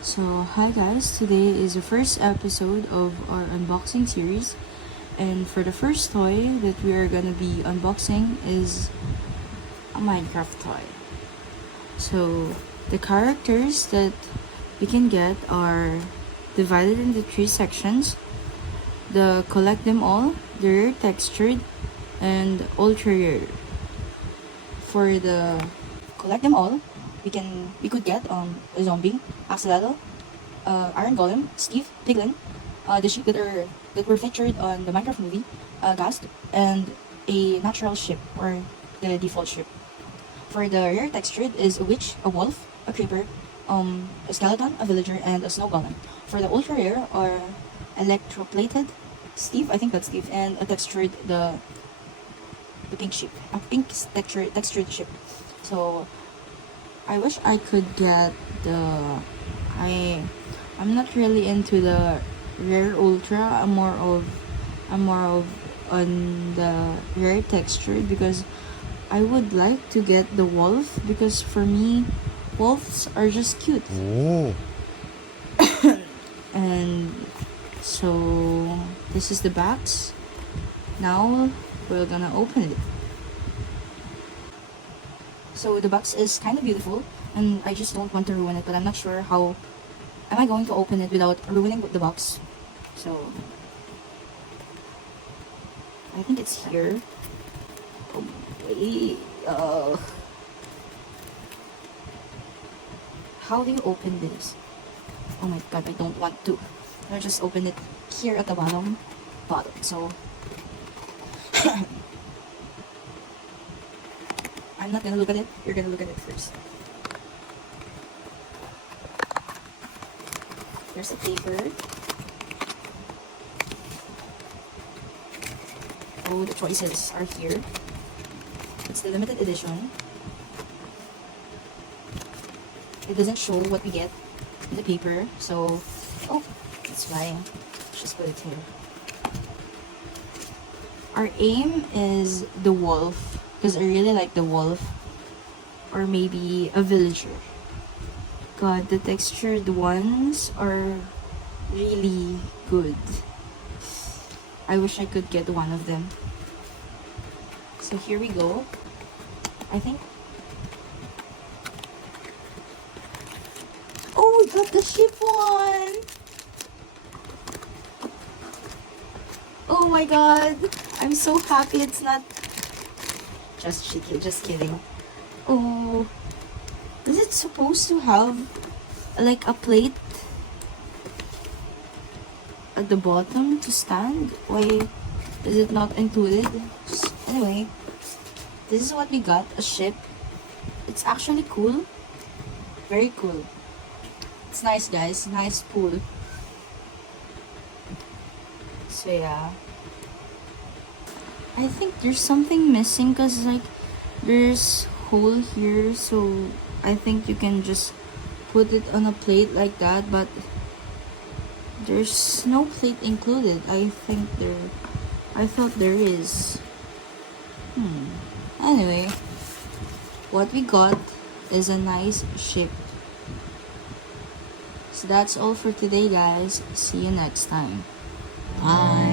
So, hi guys, today is the first episode of our unboxing series, and for the first toy that we are gonna be unboxing is a Minecraft toy. So, the characters that we can get are divided into three sections: the collect them all, the rare textured, and ultra rare. For the collect them all, we could get a zombie, axolotl, Iron Golem, Steve, Piglin, the sheep that were featured on the Minecraft movie, Gast, and a natural ship or the default ship. For the rare textured is a witch, a wolf, a creeper, a skeleton, a villager, and a snow golem. For the ultra rare are electroplated, Steve, I think that's Steve, and a textured the pink ship, a pink textured ship. So I wish I could get I'm not really into the rare ultra. I'm more of on the rare texture because I would like to get the wolf because for me wolves are just cute. Oh. And so this is the box. Now we're gonna open it. So the box is kind of beautiful and I just don't want to ruin it, but I'm not sure how am I going to open it without ruining the box. So I think it's here. Oh, wait. How do you open this? Oh my god, I don't want to. I'll just open it here at the bottom. So I'm not gonna look at it. You're gonna look at it first. Here's the paper. Oh, the choices are here. It's the limited edition. It doesn't show what we get in the paper, so oh, that's fine. Let's just put it here. Our aim is the wolf because I really like the wolf, or maybe a villager. God, the textured ones are really good. I wish I could get one of them. So here we go. I think. Oh, we got the ship one! Oh my god! I'm so happy it's not. Just kidding. Oh. Is it supposed to have like a plate at the bottom to stand? Why is it not included? Anyway, this is what we got, a ship. It's actually cool. Very cool. It's nice, guys. Nice pool. So yeah. I think there's something missing because like there's hole here, so I think you can just put it on a plate like that, but there's no plate included. I thought there is. Anyway, what we got is a nice ship. So that's all for today, guys. See you next time. Bye.